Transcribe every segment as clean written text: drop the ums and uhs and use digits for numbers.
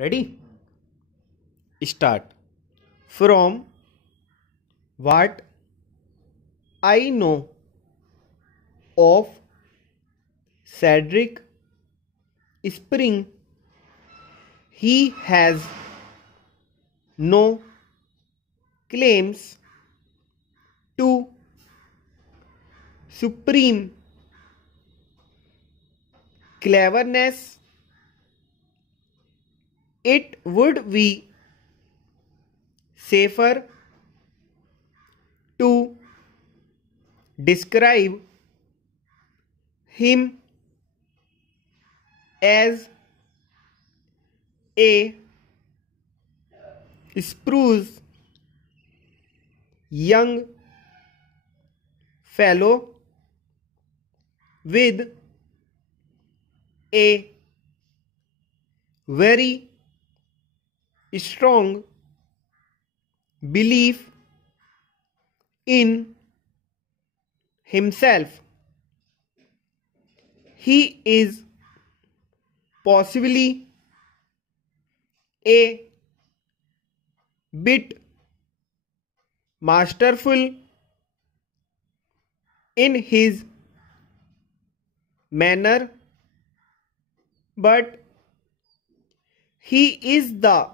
Ready? Start. From what I know of Cedric Spring, he has no claims to supreme cleverness. It would be safer to describe him as a spruce young fellow with a very strong belief in himself. He is possibly a bit masterful in his manner, but he is the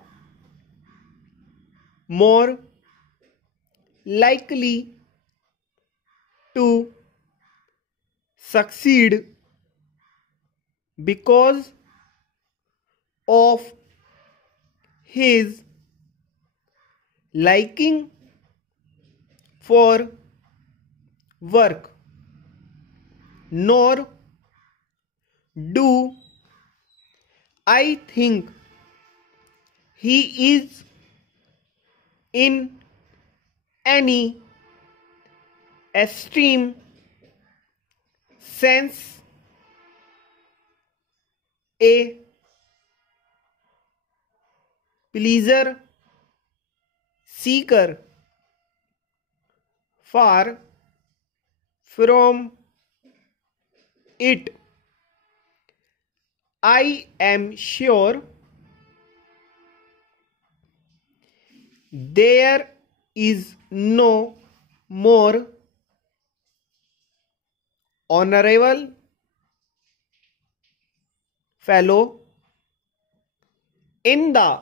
more likely to succeed because of his liking for work. Nor do I think he is in any extreme sense a pleasure seeker. Far from it. I am sure there is no more honorable fellow in the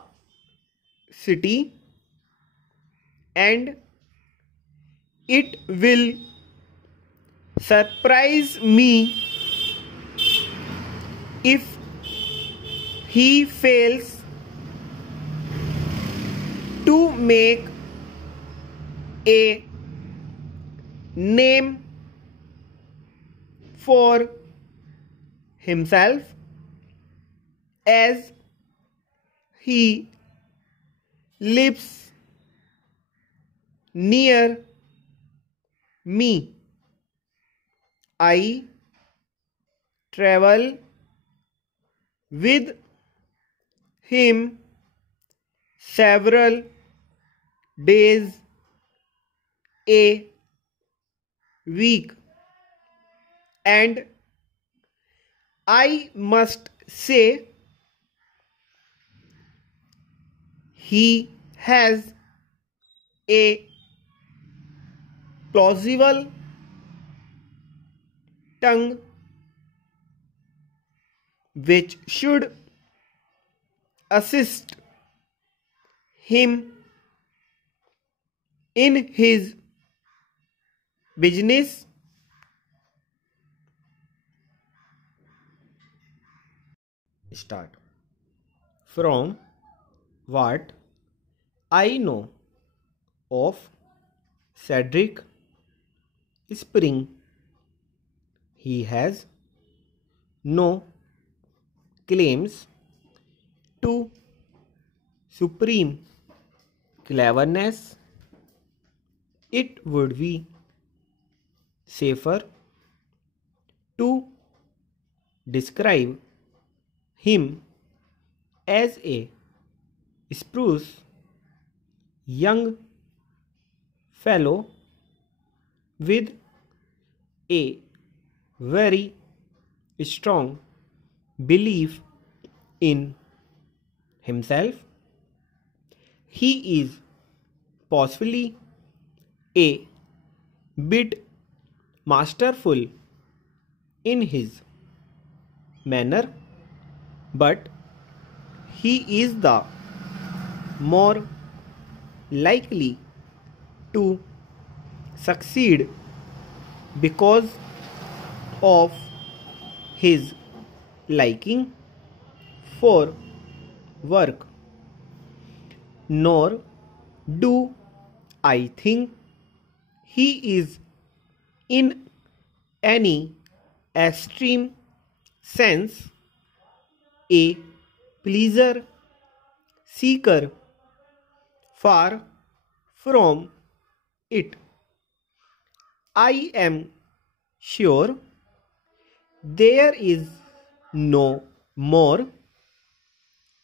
city, and it will surprise me if he fails to make a name for himself as he lives near me. I travel with him several days a week, and I must say he has a plausible tongue which should assist him in his business. Start. From what I know of Cedric Spring, he has no claims to supreme cleverness. It would be safer to describe him as a spruce young fellow with a very strong belief in himself. He is possibly a bit masterful in his manner, but he is the more likely to succeed because of his liking for work. Nor do I think he is in any extreme sense a pleasure seeker. Far from it. I am sure there is no more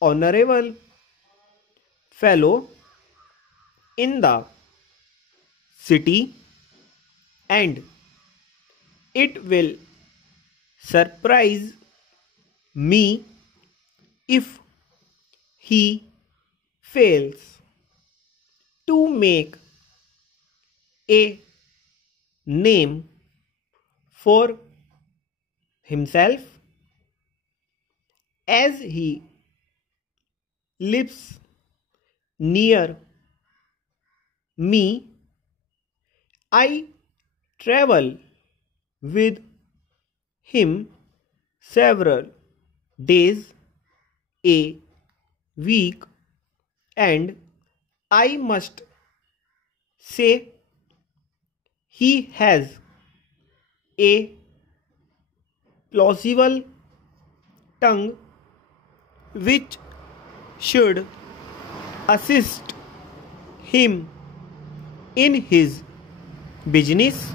honorable fellow in the city, and it will surprise me if he fails to make a name for himself as he lives near me. I travel with him several days a week, and I must say he has a plausible tongue which should assist him in his business.